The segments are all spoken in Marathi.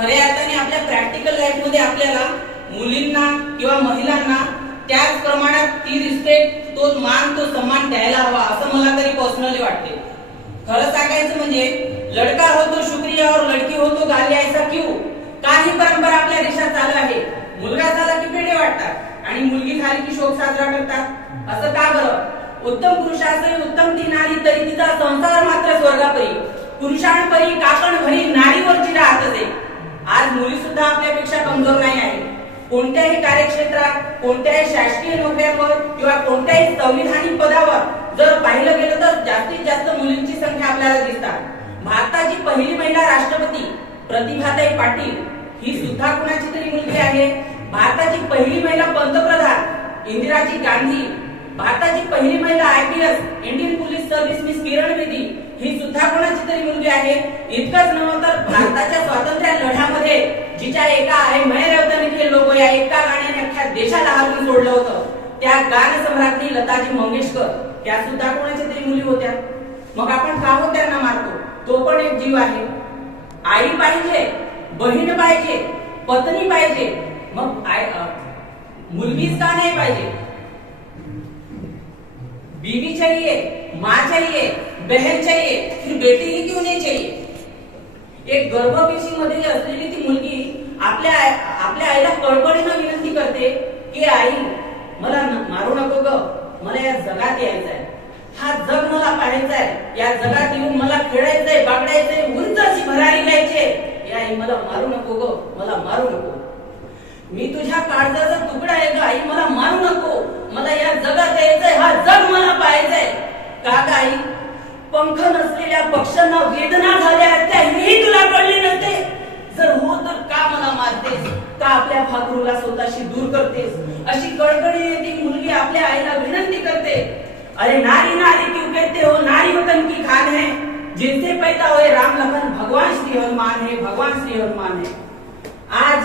खऱ्या अर्थाने आपल्या प्रॅक्टिकल लाईफ मध्ये आपल्याला मुलींना किंवा महिलांना त्याच प्रमाणात ती रिस्पेक्ट, तो मान, तो सन्मान द्यायला हवा असं मला तरी पर्सनली वाटते. खरं सांगायचं म्हणजे लडका हो तो शुक्रिया और लडकी हो तो गाली ऐसा क्यों. काही परंपरा आपल्या देशात चालू आहे. मुलगा झाला की पेढे वाटतात आणि मुलगी झाली की शोक साजरा करतात. असं का बरं? उत्तम पुरुषाचे उत्तम ती नारी तरी तिचा संसार मात्र स्वर्गापरी. पुरुषांपरी काकण भरी नारीवरची राहत असे. आज मुली सुद्धा आपल्यापेक्षा कमजोर नाही आहे. कोणत्याही कार्यक्षेत्रात, कोणत्याही शासकीय नोकऱ्यांवर किंवा कोणत्याही संविधानिक पदावर जर पाहिलं गेलं तर जास्तीत जास्त मुलींची संख्या आपल्याला दिसतात. भारताची पहिली महिला राष्ट्रपती प्रतिभाताई पाटील ही सुद्धा कुणाची तरी मुलगी आहे. भारताची पहिली महिला पंतप्रधान इंदिराजी गांधी, भारताची पहिली महिला IPS Indian Police Service miss Kiran Bedi ही सुद्धा कोणाची तरी मुलगी आहे. इतकंच नव्हे तर भारताच्या स्वातंत्र्य लढ्यामध्ये जिच्या एका आहे मैं रवतन के लोगो या एका गाण्याने अख्ख्या देशाला हरवून सोडलं होतं, त्या गान सम्राज्ञी लताजी मंगेशकर त्या सुद्धा कोणाच्या तरी मुली होत्या. मग आपण का हो त्यांना मारतो? तो पण एक जीव आहे. आई पाहिजे, बहीण पाहिजे, पत्नी पाहिजे, मग मुलगीच का नाही पाहिजे? बीवी चाहिए, माँ चाहिए, बहन चाहिए, फिर बेटी ही क्यों नहीं चाहिए? एक गर्भपेशी मध्ये असलेली ती मुलगी आपल्या आईला कळकळीनं विनंती करते की आई मला मारू नको ग, मला या जगात यायचंय, हा जग मला पाहायचाय, या जगात येऊन मला खेळायचंय, बागडायचंय, उंच अशी भरारी घ्यायची. या आई मला मारू नको ग, मला मारू नको, मी तुझ्या काळजाचा तुकडा आहे ग आई, मला मारू नको, मला या जगात यायचंय, हा जग मला पाहायचंय. का ग आई? पंख नसलेल्या पक्ष्यांना वेदना झाल्या त्या हेही तुला कळले नसते? जर हो तर का मला मारतेस? का आपल्या फाकरूला स्वतःशी दूर करतेस? अशी कळकळीने ती मुलगी आपल्या आईला विनंती करते. अरे नारी नारी क्यों कहते हो, नारी वतन की खान है, जिनसे पैदा हुए राम लखन भगवान श्री हनुमान है, भगवान श्री हनुमान है. आज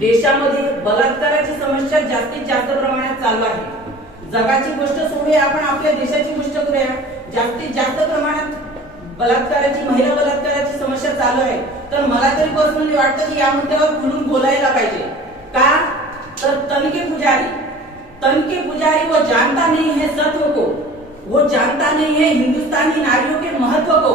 देशामध्ये बलात्काराची समस्या जास्तीत जास्त प्रमाणात चालू आहे. जगाची गोष्ट सोडूया, आपण आपल्या देशाची गोष्ट करूया. जास्तीत जास्त प्रमाणात बलात्काराची, महिला बलात्काराची समस्या चालू आहे. तर मला तरी पर्सनली वाटतं की या मुद्द्यावर खुलून बोलायला पाहिजे. का तर तनके पुजारी वो जानता नहीं है सत्व को, वो जानता नहीं है हिंदुस्तानी नारियों के महत्व को.